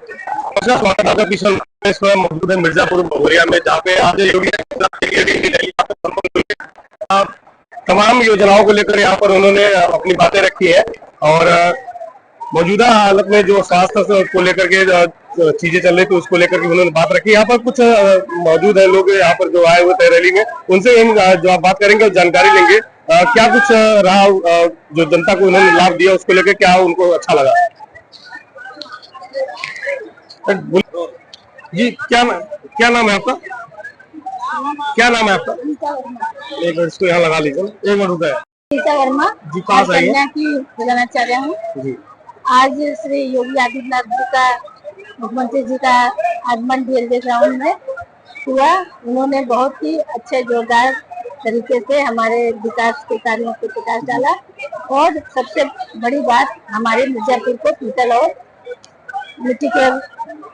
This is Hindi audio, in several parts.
स्वागत आपका किशन मौजूद है मिर्जापुर भगोरिया में, जहाँ पे आज योगी तमाम योजनाओं को लेकर यहाँ पर उन्होंने अपनी बातें रखी है। और मौजूदा हालत में जो स्वास्थ्य को लेकर के चीजें चल रही थी उसको लेकर के उन्होंने बात रखी। यहाँ पर कुछ मौजूद है लोग यहाँ पर जो आए हुए थे रैली में, उनसे जो आप बात करेंगे और जानकारी लेंगे क्या कुछ रहा, जो जनता को उन्होंने लाभ दिया उसको लेकर क्या उनको अच्छा लगा। जी क्या नाम है आपका? क्या नाम है आपका? एक मिनट इसको यहाँ लगा लीजिए, एक मिनट रुका है। रीता वर्मा जी, कहाँ से आई है? की प्रधानाचार्य हूँ। आज श्री योगी आदित्यनाथ जी का, मुख्यमंत्री जी का आगमन डीएलजे ग्राउंड में हुआ। उन्होंने बहुत ही अच्छे जोरदार तरीके से हमारे विकास के कार्यों को प्रकाश डाला और सबसे बड़ी बात हमारे मिर्जापुर को पीतल और मिट्टी के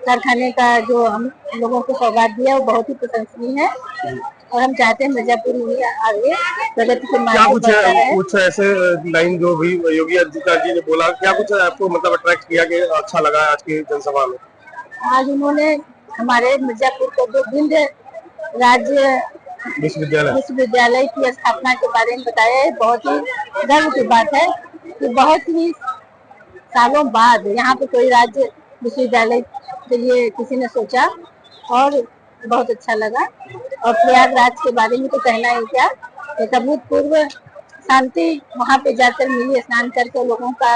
कारखाने का जो हम लोगों को सौगात दिया वो बहुत ही प्रशंसनीय है और हम चाहते हैं मिर्जापुर आगे प्रगति के मार्ग पर बढ़ता रहे। कुछ ऐसे लाइन जो भी योगी आदित्यनाथ जी ने बोला, क्या कुछ आपको मतलब अट्रैक्ट किया कि अच्छा लगा आज की जनसभा में? आज उन्होंने हमारे मिर्जापुर को जो विंध्य राज्य विश्वविद्यालय की स्थापना के बारे में बताया है। बहुत ही गर्व की बात है कि बहुत ही सालों बाद यहाँ पे कोई राज्य विश्वविद्यालय के लिए किसी ने सोचा और बहुत अच्छा लगा। और प्रयागराज के बारे में तो कहना ही क्या, एक अभूतपूर्व शांति वहाँ पे जाकर मिली, स्नान करके लोगों का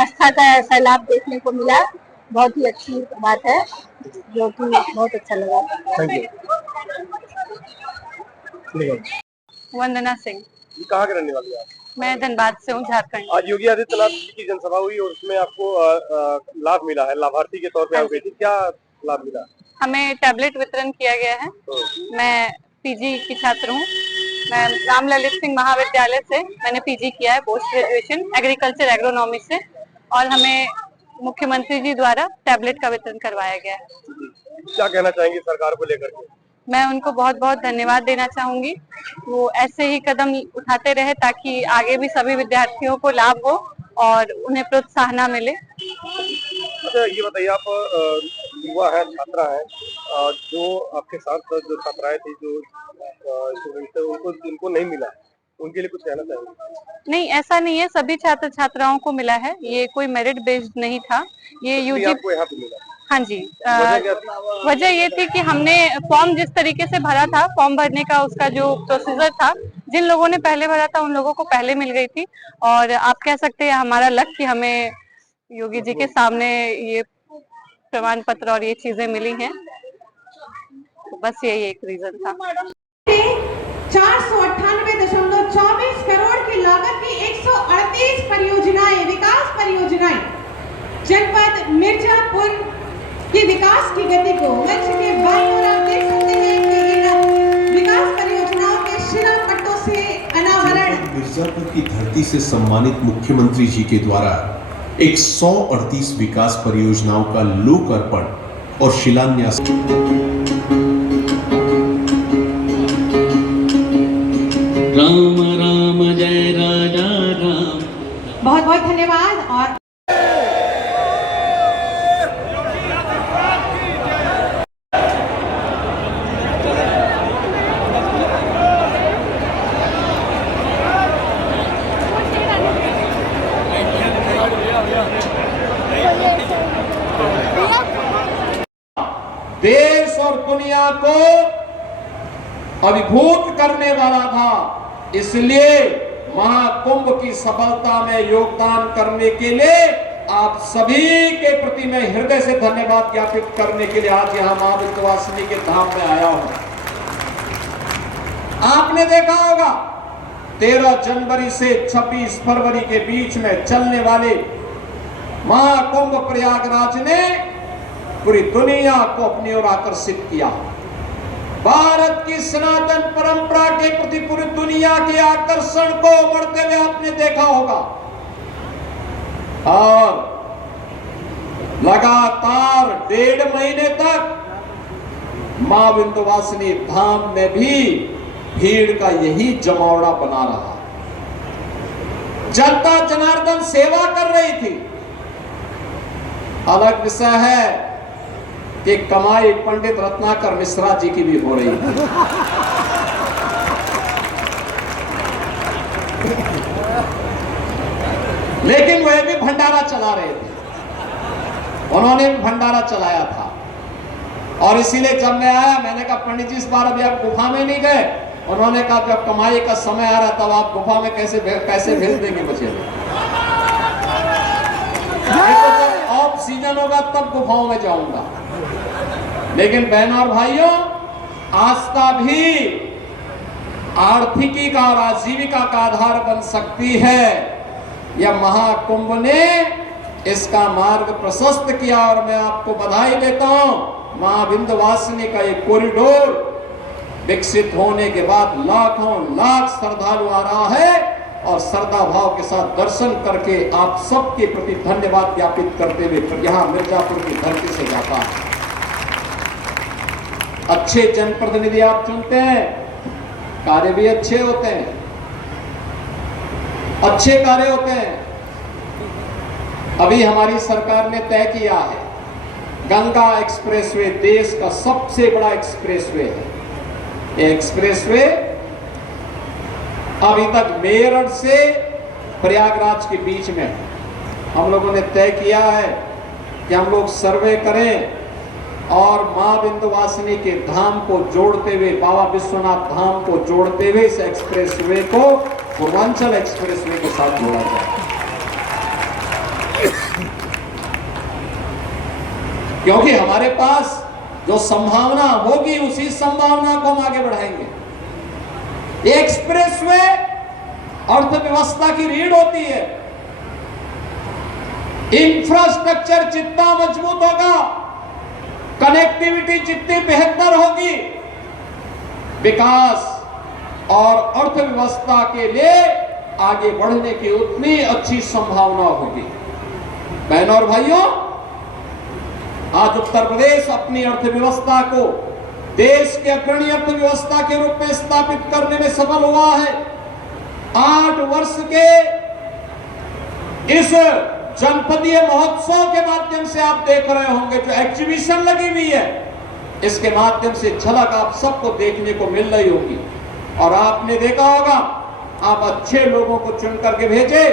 आस्था का सैलाब देखने को मिला। बहुत ही अच्छी बात है जो कि बहुत अच्छा लगा। वंदना सिंह। कहाँ के रहने वाली है आप? मैं धनबाद से हूँ, झारखंड। आज योगी आदित्यनाथ जी की जनसभा हुई और उसमें आपको लाभ मिला है, लाभार्थी के तौर पे आप गई थी, क्या लाभ मिला? हमें टैबलेट वितरण किया गया है। मैं पीजी की छात्र हूँ। मैं राम ललित सिंह महाविद्यालय से मैंने पीजी किया है, पोस्ट ग्रेजुएशन एग्रीकल्चर एग्रोनॉमी से, और हमें मुख्यमंत्री जी द्वारा टैबलेट का वितरण करवाया गया है। क्या कहना चाहेंगे सरकार को लेकर के? मैं उनको बहुत बहुत धन्यवाद देना चाहूंगी। वो ऐसे ही कदम उठाते रहे ताकि आगे भी सभी विद्यार्थियों को लाभ हो और उन्हें प्रोत्साहन मिले। अच्छा, ये बताइए, आप युवा है, छात्रा है, जो आपके साथ जो छात्राएं थी, जो स्टूडेंट थे, उनको जिनको नहीं मिला, उनके लिए कुछ कहना चाहेंगे? नहीं, ऐसा नहीं है, सभी छात्र छात्राओं को मिला है। ये कोई मेरिट बेस्ड नहीं था, ये यूजी आपको यहाँ पे मिला? हाँ जी। वजह ये थी कि हमने फॉर्म जिस तरीके से भरा था, फॉर्म भरने का उसका जो प्रोसीजर था, जिन लोगों ने पहले भरा था उन लोगों को पहले मिल गई थी। और आप कह सकते हैं हमारा लक कि हमें योगी जी के सामने ये प्रमाण पत्र और ये चीजें मिली हैं, तो बस यही एक रीजन था। 498.24 करोड़ की लागत की 138 परियोजनाएं, विकास परियोजनाएं जनपद मिर्जापुर के विकास की गति को मंच के बाईं ओर आप देख सकते हैं कि इन विकास परियोजनाओं के शिलापट्टों से अनावरण। मिर्जापुर की धरती से सम्मानित मुख्यमंत्री जी के द्वारा 138 विकास परियोजनाओं का लोकार्पण और शिलान्यास। राम राम जय राजा राम। बहुत बहुत धन्यवाद। और देश और दुनिया को अभिभूत करने वाला था, इसलिए महाकुंभ की सफलता में योगदान करने के लिए आप सभी के प्रति मैं हृदय से धन्यवाद ज्ञापित करने के लिए आज यहां मां विंध्यवासिनी के धाम में आया हूं। आपने देखा होगा 13 जनवरी से 26 फरवरी के बीच में चलने वाले महाकुंभ प्रयागराज ने पूरी दुनिया को अपनी ओर आकर्षित किया। भारत की सनातन परंपरा के प्रति पूरी दुनिया के आकर्षण को बढ़ते हुए आपने देखा होगा। और लगातार 1.5 महीने तक मां विंध्यवासिनी धाम में भी भीड़ का यही जमावड़ा बना रहा। जनता जनार्दन सेवा कर रही थी। अलग विषय है कि कमाई पंडित रत्नाकर मिश्रा जी की भी हो रही है। लेकिन वे भी भंडारा चला रहे थे, उन्होंने भी भंडारा चलाया था। और इसीलिए जब मैं आया, मैंने कहा पंडित जी इस बार अभी आप गुफा में नहीं गए? उन्होंने कहा जब कमाई का समय आ रहा तब आप गुफा में कैसे भेज देंगे मुझे? तो जब ऑफ सीजन होगा तब गुफाओं में जाऊंगा। लेकिन बहनों और भाइयों, आस्था भी आर्थिकी का और आजीविका का आधार बन सकती है। यह महाकुंभ ने इसका मार्ग प्रशस्त किया और मैं आपको बधाई देता हूं। मां विंध्यवासिनी का एक कॉरिडोर विकसित होने के बाद लाखों लाख श्रद्धालु आ रहा है और श्रद्धा भाव के साथ दर्शन करके आप सबके प्रति धन्यवाद ज्ञापित करते हुए यहां मिर्जापुर की धरती से जाता है। अच्छे जनप्रतिनिधि आप चुनते हैं, कार्य भी अच्छे होते हैं, अच्छे कार्य होते हैं। अभी हमारी सरकार ने तय किया है, गंगा एक्सप्रेसवे देश का सबसे बड़ा एक्सप्रेसवे है। ये एक्सप्रेसवे अभी तक मेरठ से प्रयागराज के बीच में है। हम लोगों ने तय किया है कि हम लोग सर्वे करें और मां विंध्यवासिनी के धाम को जोड़ते हुए, बाबा विश्वनाथ धाम को जोड़ते हुए इस एक्सप्रेसवे को पूर्वांचल एक्सप्रेसवे के साथ जोड़ा जाए। क्योंकि हमारे पास जो संभावना होगी उसी संभावना को हम आगे बढ़ाएंगे। एक्सप्रेसवे अर्थव्यवस्था की रीढ़ होती है। इंफ्रास्ट्रक्चर जितना मजबूत होगा, कनेक्टिविटी जितनी बेहतर होगी, विकास और अर्थव्यवस्था के लिए आगे बढ़ने की उतनी अच्छी संभावना होगी। बहनों और भाइयों, आज उत्तर प्रदेश अपनी अर्थव्यवस्था को देश के अग्रणी अर्थव्यवस्था के रूप में स्थापित करने में सफल हुआ है। 8 वर्ष के इस जनपदीय महोत्सव के माध्यम से आप देख रहे होंगे, जो एग्जीबिशन लगी हुई है, इसके माध्यम से झलक आप सबको देखने को मिल रही होगी। और आपने देखा होगा, आप अच्छे लोगों को चुन करके भेजे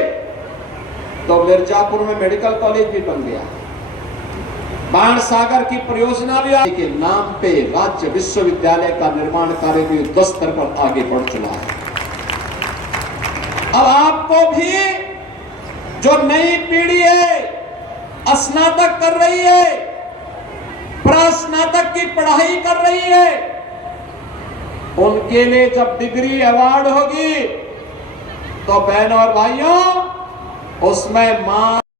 तो मिर्जापुर में मेडिकल कॉलेज भी बन गया। बाण सागर की परियोजना भी के नाम पे राज्य विश्वविद्यालय का निर्माण कार्य भी युद्ध स्तर पर आगे बढ़ चुका है। अब आपको भी जो नई पीढ़ी है, स्नातक कर रही है, प्रास्नातक की पढ़ाई कर रही है, उनके लिए जब डिग्री अवार्ड होगी तो बहनों और भाइयों, उसमें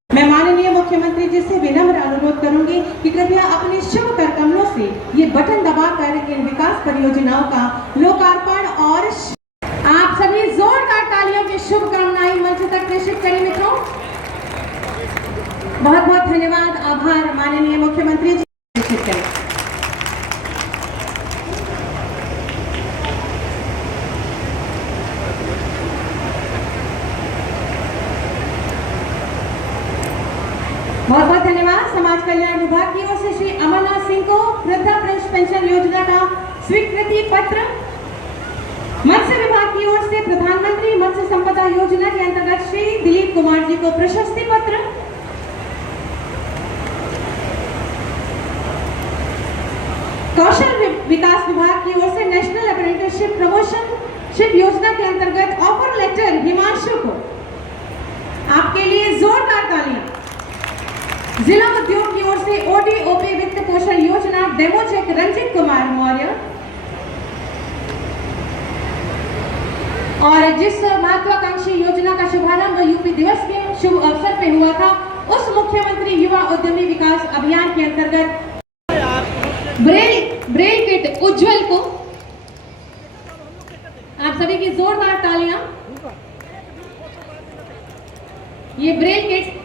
मैं माननीय मुख्यमंत्री जी से विनम्र अनुरोध करूंगी कि कृपया अपने शुभ करकमलों से ये बटन दबाकर इन विकास परियोजनाओं का लोकार्पण और आप सभी जोरदार तालियों की शुभकामनाएं मंच तक प्रेषित करें। मित्रों, बहुत बहुत धन्यवाद, आभार। माननीय मुख्यमंत्री जी प्रेषित करें। बहुत बहुत धन्यवाद। समाज कल्याण विभाग की ओर से श्री अमरनाथ सिंह को वृद्धा पेंशन योजना का स्वीकृति पत्र, मत्स्य विभाग की ओर से प्रधानमंत्री मत्स्य संपदा योजना के अंतर्गत श्री दिलीप कुमार जी को प्रशस्ति पत्र, कौशल विकास विभाग की ओर से नेशनल अप्रेंटिसशिप प्रमोशनशिप योजना के अंतर्गत ऑफर लेटर हिमांशु को। आपके लिए जोरदार तालियां। जिला उद्योग की ओर से ओडीओपी वित्त पोषण योजना डेमो चेक रंजित कुमार मौर्य। और जिस महत्वाकांक्षी योजना का शुभारंभ यूपी दिवस के शुभ अवसर पे हुआ था, उस मुख्यमंत्री युवा उद्यमी विकास अभियान के अंतर्गत ब्रेल किट उज्जवल को। आप सभी की जोरदार तालियां। ये ब्रेल किट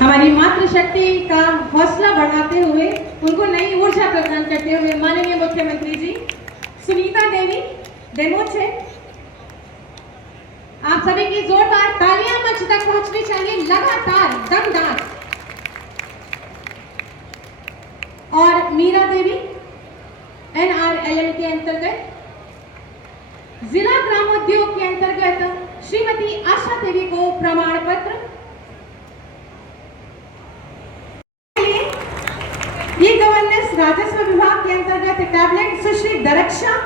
हमारी मातृशक्ति का हौसला बढ़ाते हुए, उनको नई ऊर्जा प्रदान करते हुए माननीय मुख्यमंत्री जी सुनीता देवी डेमो चेक आप सभी की जोरदार तालियां मंच तक पहुंचनी चाहिए, लगातार दमदार। और मीरा देवी NRLM के अंतर्गत, जिला ग्रामोद्योग के अंतर्गत श्रीमती आशा देवी को प्रमाण पत्र, ई गवर्नेंस राजस्व विभाग के अंतर्गत टैबलेट सुश्री दरक्षा,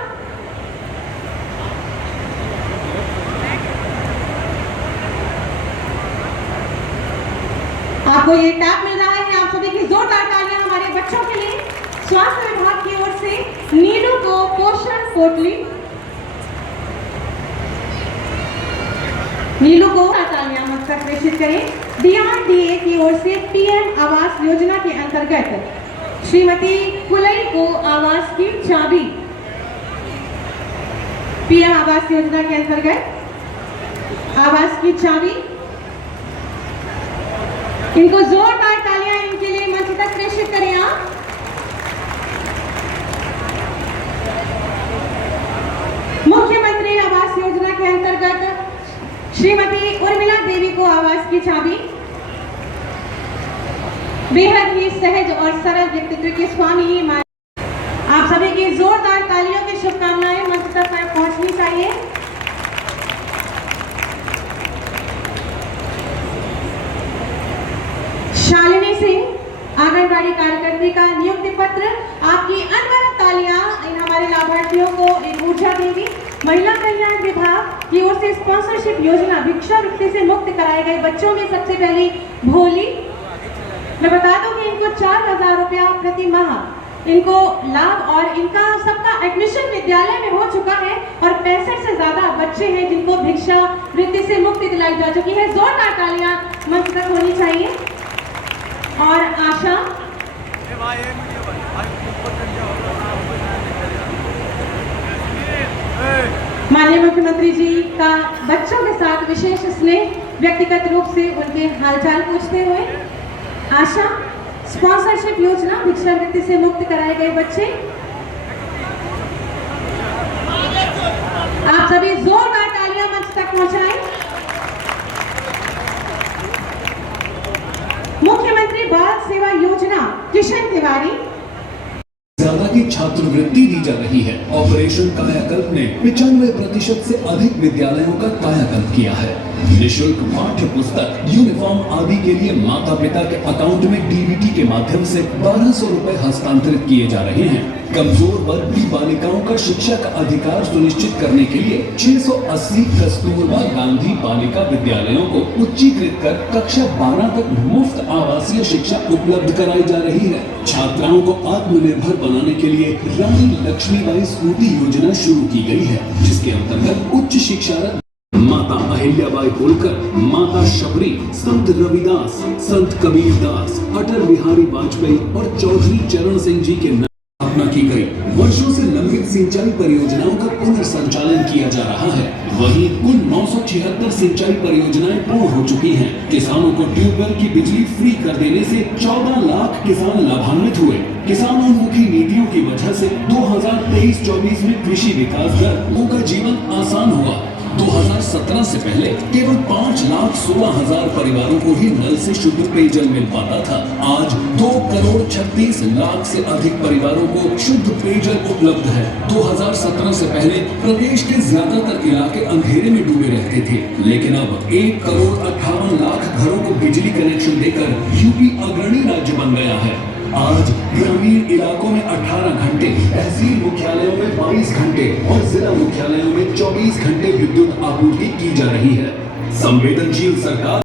आपको ये टैब मिल रहा है, आप सभी की जोरदार तालियां हमारे बच्चों के लिए। स्वास्थ्य विभाग की ओर से नीलू को पोषण पोटली, नीलू को तालियां मंच तक प्रेषित करें। DRDA की ओर से PM आवास योजना के अंतर्गत श्रीमती कुलई को आवास की चाबी, PM आवास योजना के अंतर्गत आवास की चाबी, इनको जोरदार तालियां इनके लिए मंच तक प्रेषित करें आप। मुख्यमंत्री आवास योजना के अंतर्गत श्रीमती उर्मिला देवी को आवास की चाबी, बेहद ही सहज और सरल व्यक्तित्व के स्वामी आप सभी की जोरदार तालियों की शुभकामनाएं मंच तक पहुंचनी चाहिए। शालिनी सिंह आंगनबाड़ी कार्यकर्त्री का नियुक्ति पत्र, आपकी अनवरत तालियां इन हमारे लाभार्थियों को एक ऊर्जा देगी। महिला कल्याण विभाग की ओर से स्पॉन्सरशिप योजना भिक्षावृत्ति से मुक्त कराए गए बच्चों में सबसे पहली भोली, मैं बता दूं कि इनको 4,000 रुपया प्रति माह इनको लाभ, और इनका सबका एडमिशन विद्यालय में हो चुका है और 65 से ज्यादा बच्चे हैं जिनको भिक्षा वृत्ति से मुक्ति दिलाई जा चुकी है। जोरदार तालियां मंच तक होनी चाहिए। और आशा, माननीय मुख्यमंत्री जी का बच्चों के साथ विशेष स्नेह, व्यक्तिगत रूप से उनके हालचाल पूछते हुए। आशा स्पॉन्सरशिप योजना भिक्षावृत्ति से मुक्त कराए गए बच्चे, आप सभी जोरदार तालियां मंच तक पहुंचाएं। मुख्यमंत्री बाल सेवा योजना किशन तिवारी, ज्यादा की छात्रवृत्ति दी जा रही है। ऑपरेशन कायाकल्प ने 95% से अधिक विद्यालयों का कायाकल्प किया है। निःशुल्क पाठ्य पुस्तक, यूनिफॉर्म आदि के लिए माता पिता के अकाउंट में DBT के माध्यम से 1200 रुपए हस्तांतरित किए जा रहे हैं। कमजोर वर्ग की बालिकाओं का शिक्षा का अधिकार सुनिश्चित करने के लिए 680 कस्तूरबा गांधी बालिका विद्यालयों को उच्चीकृत कर कक्षा 12 तक मुफ्त आवासीय शिक्षा उपलब्ध कराई जा रही है। छात्राओं को आत्मनिर्भर बनाने के लिए रानी लक्ष्मीबाई स्कूटी योजना शुरू की गई है, जिसके अंतर्गत उच्च शिक्षारत माता अहिल्याबाई होलकर, माता शबरी, संत रविदास, संत कबीरदास, अटल बिहारी वाजपेयी और चौधरी चरण सिंह जी के स्थापना की गई। वर्षों से लंबित सिंचाई परियोजनाओं का पुनर्संचालन किया जा रहा है। वहीं कुल 976 सिंचाई परियोजनाएं पूर्ण हो चुकी हैं। किसानों को ट्यूबवेल की बिजली फ्री कर देने से 14 लाख किसान लाभान्वित हुए। किसानोन्मुखी नीतियों की वजह से 2023-24 में कृषि विकास दर उनका जीवन आसान हुआ। 2017 से पहले केवल 5,16,000 परिवारों को ही नल से शुद्ध पेयजल मिल पाता था। आज 2,36,00,000 से अधिक परिवारों को शुद्ध पेयजल उपलब्ध है। 2017 से पहले प्रदेश के ज्यादातर इलाके अंधेरे में डूबे रहते थे, लेकिन अब 1,58,00,000 घरों को बिजली कनेक्शन देकर यूपी अग्रणी राज्य बन गया है। आज ग्रामीण इलाकों में 18 घंटे, तहसील मुख्यालयों में 22 घंटे और जिला मुख्यालयों में 24 घंटे विद्युत आपूर्ति की जा रही है। संवेदनशील सरकार